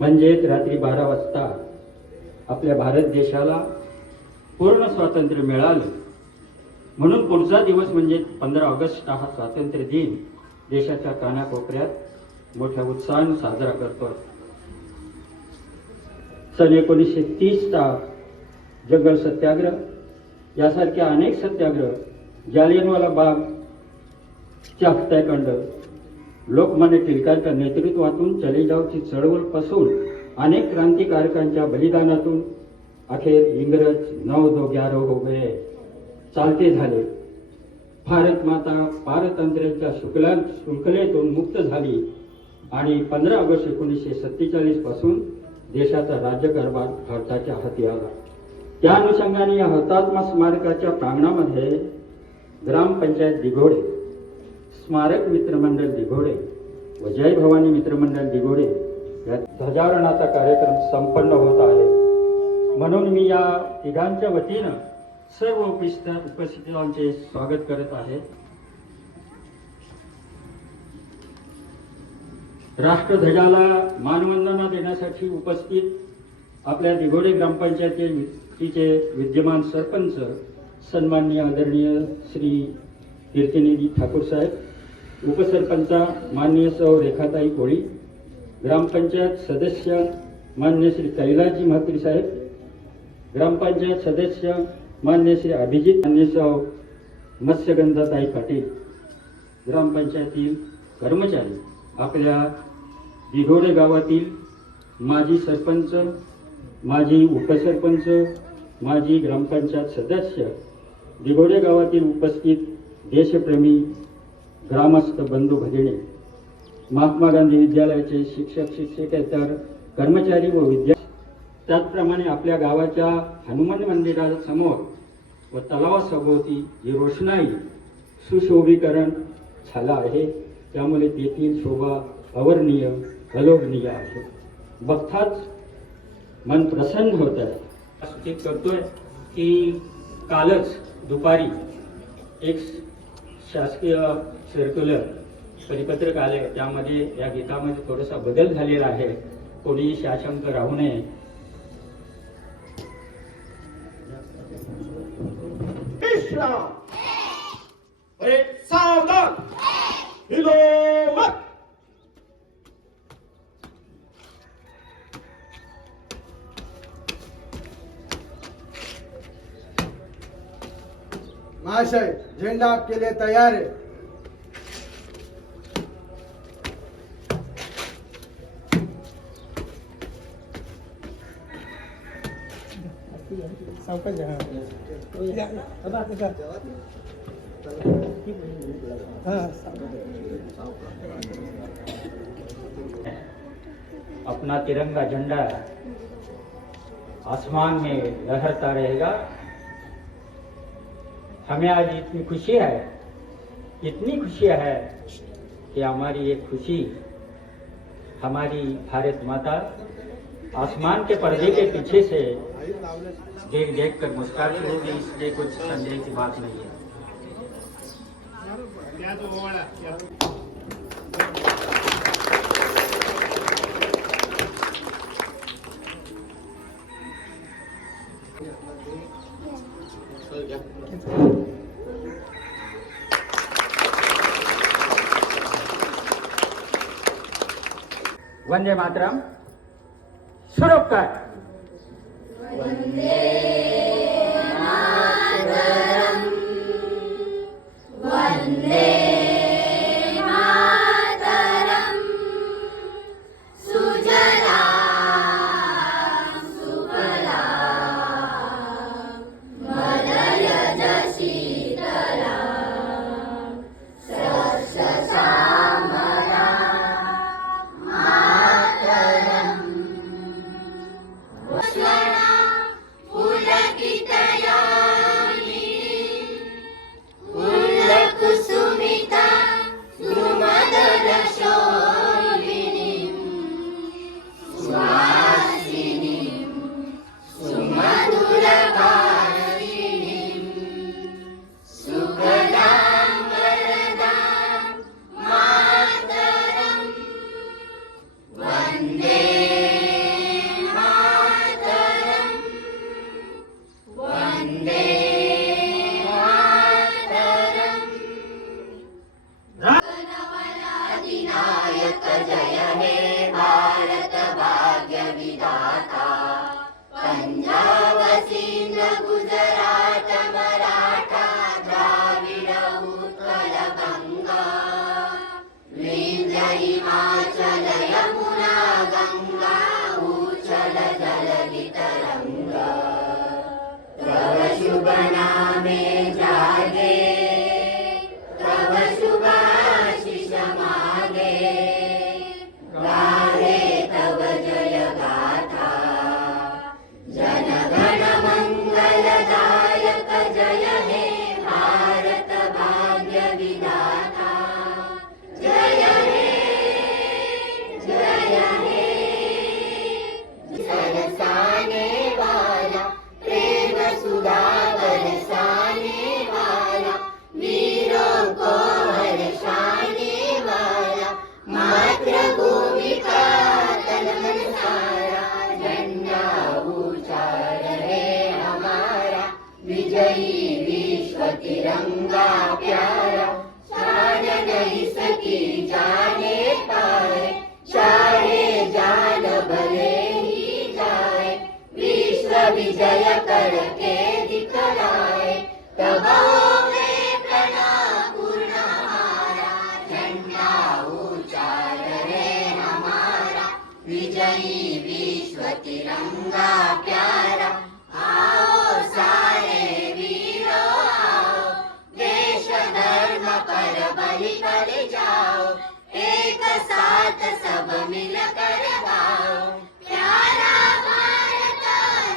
म्हणजेच रात्री 12 वाजता आपल्या भारत देशाला पूर्ण स्वातंत्र्य मिळालं. म्हणून पुढचा दिवस म्हणजे 15 ऑगस्ट हा स्वातंत्र्य दिन देशाच्या कानाकोपऱ्यात मोठ्या उत्साहाने साजरा करतो. सन 1930चा जंगल सत्याग्रह यासारख्या अनेक सत्याग्रह, जालियनवाला बागच्या हत्याकांड, लोकमान्य टिळकांच्या नेतृत्वातून चले जावची चळवळ पासून अनेक क्रांतिकारकांच्या बलिदानातून अखेर इंग्रज 9 दो 11 हो गए चालते झाले. भारत माता पारतंत्र्याच्या शुल्कलेतून मुक्त झाली आणि 15 ऑगस्ट 1947 पासून देशाचा राज्यकारभार भारताच्या हाती आला. त्या अनुषंगाने या हुतात्मा स्मारकाच्या प्रांगणामध्ये ग्रामपंचायत दिघोडे, स्मारक मित्रमंडळ दिघोडे व जय भवानी मित्रमंडळ दिघोडे या ध्वजारोहणाचा कार्यक्रम संपन्न होत आहे. म्हणून मी या तिघांच्या वतीनं सर्व उपस्थितांचे स्वागत करत आहे. राष्ट्रध्वजाला मानवंदना देण्यासाठी उपस्थित आपल्या दिघोडे ग्रामपंचायतीचे विद्यमान सरपंच सन्माननीय आदरणीय श्री कीर्तिनिधी ठाकूर साहेब, उपसरपंचा माननीय सौ रेखाताई कोळी, ग्रामपंचायत सदस्य मान्य श्री कैलासजी म्हात्रे साहेब, ग्रामपंचायत सदस्य मान्य श्री अभिजित, मान्य सौ मत्स्यगंधाताई पाटील, ग्रामपंचायतील कर्मचारी, आपल्या दिघोडे गावातील माजी सरपंच, माजी उपसरपंच, माजी ग्रामपंचायत सदस्य, दिघोडे गावातील उपस्थित देशप्रेमी ग्रामस्थ बंधू भगिनी, महात्मा गांधी विद्यालयाचे शिक्षक शिक्षकेतर कर्मचारी व विद्यार्थी, त्याचप्रमाणे आपल्या गावाच्या हनुमान मंदिरासमोर व तलावासभोवती जी रोषणाई सुशोभीकरण झालं आहे, त्यामुळे तेथील शोभा अवर्णनीय अलोभनीय आहे. बघताच मन प्रसन्न होत आहे. सूचित करतोय की कालच दुपारी एक शासकीय सर्क्युलर परिपत्रक आले, त्यामध्ये या गीतामध्ये थोडासा बदल झालेला आहे. कोणीही साशंक राहू नये. सावधान हिलोमत. महाशय, झेंडा आपके लिए तैयार है. अपना तिरंगा झंडा आसमान में लहरता रहेगा. हमें आज इतनी खुशी है कि हमारी ये खुशी हमारी भारत माता आसमान के पर्दे के पीछे से देख कर मुस्कुराती होगी, इसलिए कुछ संदेह की बात नहीं है. वंदे मातरम. सुरू कर. विजय करके दिखलाए तब में प्रणव पूर्ण हमारा झंडा ऊंचा रहे हमारा विजयी विश्व तिरंगा प्यारा आओ सारे वीरों आओ देश धर्म पर बलि कर जाओ एक साथ सब मिल कर गाओ प्यारा भारत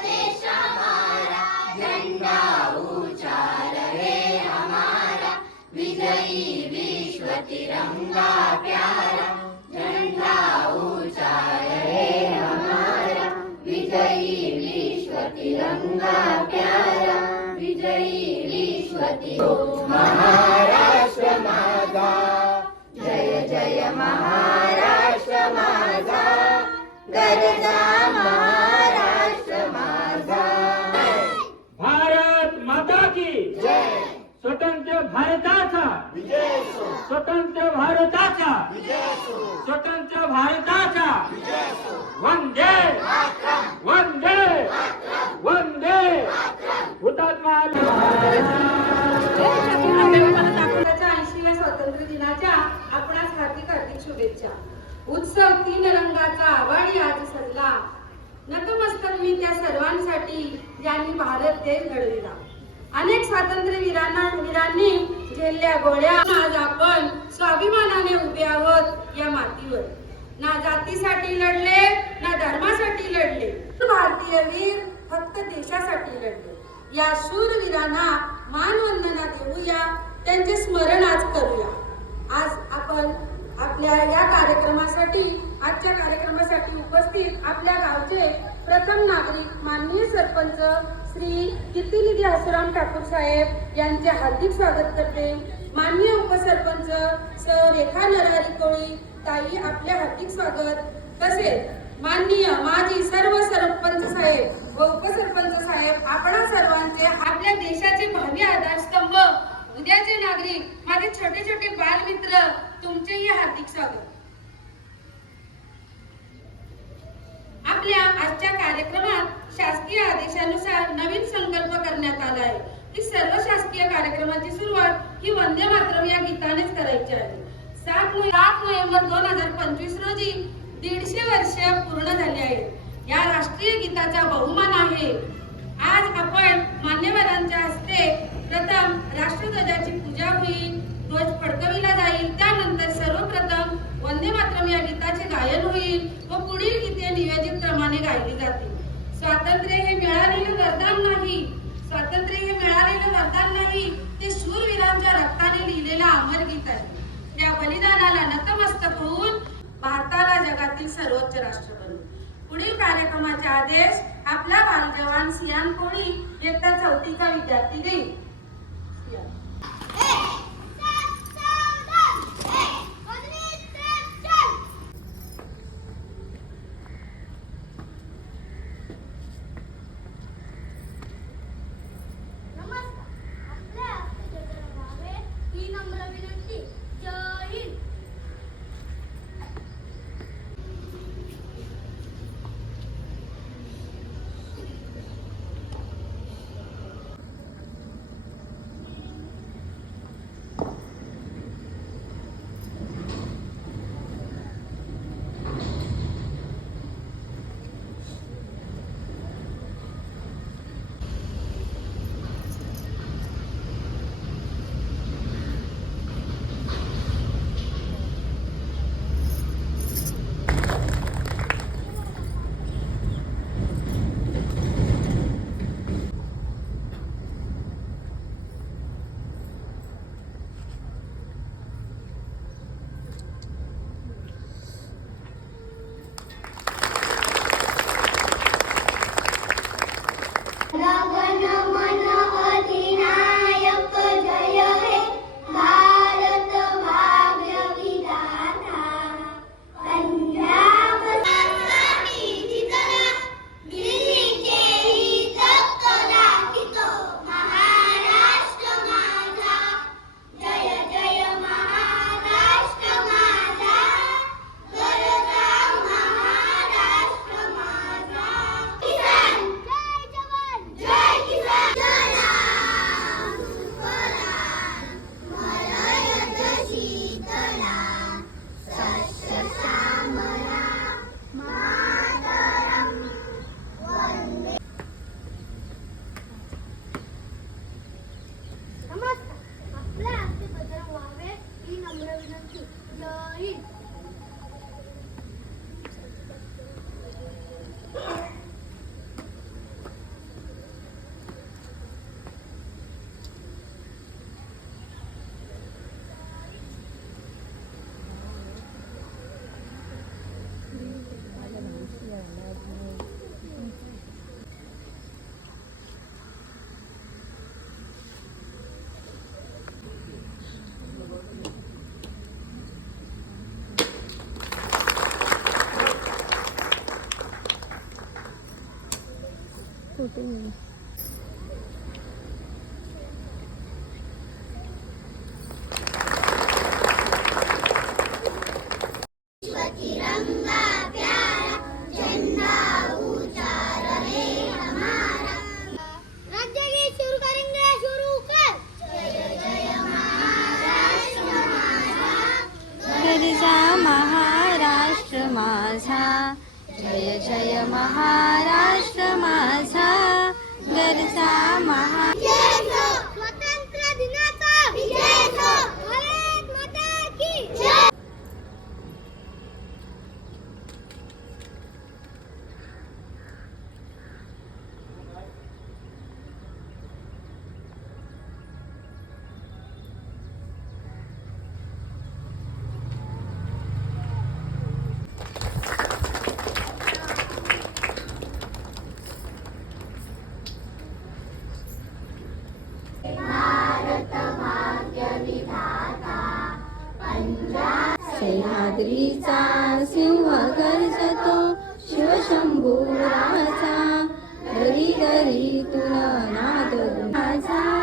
देश हमारा झंडा ऊंचा रहे हमारा विजयी विश्व तिरंगा प्यारा झंडा ऊंचा रहे हमारा विजयी विश्व तिरंगा प्यारा विजयी विश्व तिरंगा महाराष्ट्र माझा जय जय महाराष्ट्र माझा गरजा महाराष्ट्र माझा भारत माता की जय. स्वतंत्र भारताचा विजय असो. स्वतंत्र भारताचा विजय असो. स्वतंत्र भारताचा विजय असो. वंदे मातरम. वंदे वंदे हुतात्मा 80व्या स्वातंत्र्य दिनाच्या आपणास हार्दिक हार्दिक शुभेच्छा. उत्सव 3 रंगाचा आवाडी आज सजला. नतमस्तक मी त्या सर्वांसाठी ज्यांनी भारत देश घडविला. अनेक स्वातंत्र्य वीरांनी झेलल्या गोळ्या. आज आपण स्वाभिमानाने उभे आहोत या मातीवर. ना जातीसाठी लढले ना धर्मासाठी लढले. भारतीय वीर फक्त देशासाठी लढले. या शूरवीरांना मानवंदना देऊया, त्यांचे स्मरण आज करूया. आज आपण आपल्या या कार्यक्रमासाठी आजच्या कार्यक्रमासाठी उपस्थित आपल्या गावचे प्रथम नागरिक माननीय सरपंच श्री कीर्तिनिधी हसराम ठाकूर साहेब यांचे हार्दिक स्वागत करते. माननीय उपसरपंच रेखा नरहरी कोळी ताई आपले हार्दिक स्वागत. तसेच माननीय माजी सर्व सरपंच साहेब व उपसरपंच साहेब, आपणा सर्वांचे आपल्या देशाचे भावी आधारस्तंभ, उद्याचे नागरिक, माझे छोटे छोटे बालमित्र, तुमचेही हार्दिक स्वागत. आपल्या आजच्या कार्यक्रमात शासकीय आदेशानुसार नवीन संकल्प करण्यात आला आहे की सर्व शासकीय कार्यक्रमाची सुरुवात ही वंदे मातरम या गीतानेच करायची आहे. 7 नोव्हेंबर 2025 रोजी 150 वर्ष पूर्ण झाली आहेत. या राष्ट्रीय गीताचा बहुमान आहे. आज आपण मान्यवरांच्या हस्ते प्रथम राष्ट्रध्वजाची पूजा होईल, ध्वज फडकविला जाईल, त्यानंतर सर्वप्रथम वंदे मातरम या गीताचे गायन होईल व पुढील गीते नियोजित क्रमाने गायली जातील. स्वातंत्र्य हे मिळालेले वरदान नाही, स्वातंत्र्य हे मिळालेले वरदान नाही, ते शूरवीरांच्या रक्ताने लिहिलेलं अमर गीत आहे. त्या बलिदानाला नतमस्तक होऊन भारताला जगातील सर्वोच्च राष्ट्र बनवू. पुढील कार्यक्रमाचे आदेश आपला बालजवान सियान कोळी इयत्ता 4चा विद्यार्थी देईल. जय जय महाराष्ट्र माझा, गरजा महा स्वातंत्र्य दिनाचा विजय हो, भारत माता की जय. सह्याद्रीचा सिंह गर्जतो शिवशंभूराचा दरी दरी तुला नाद माझा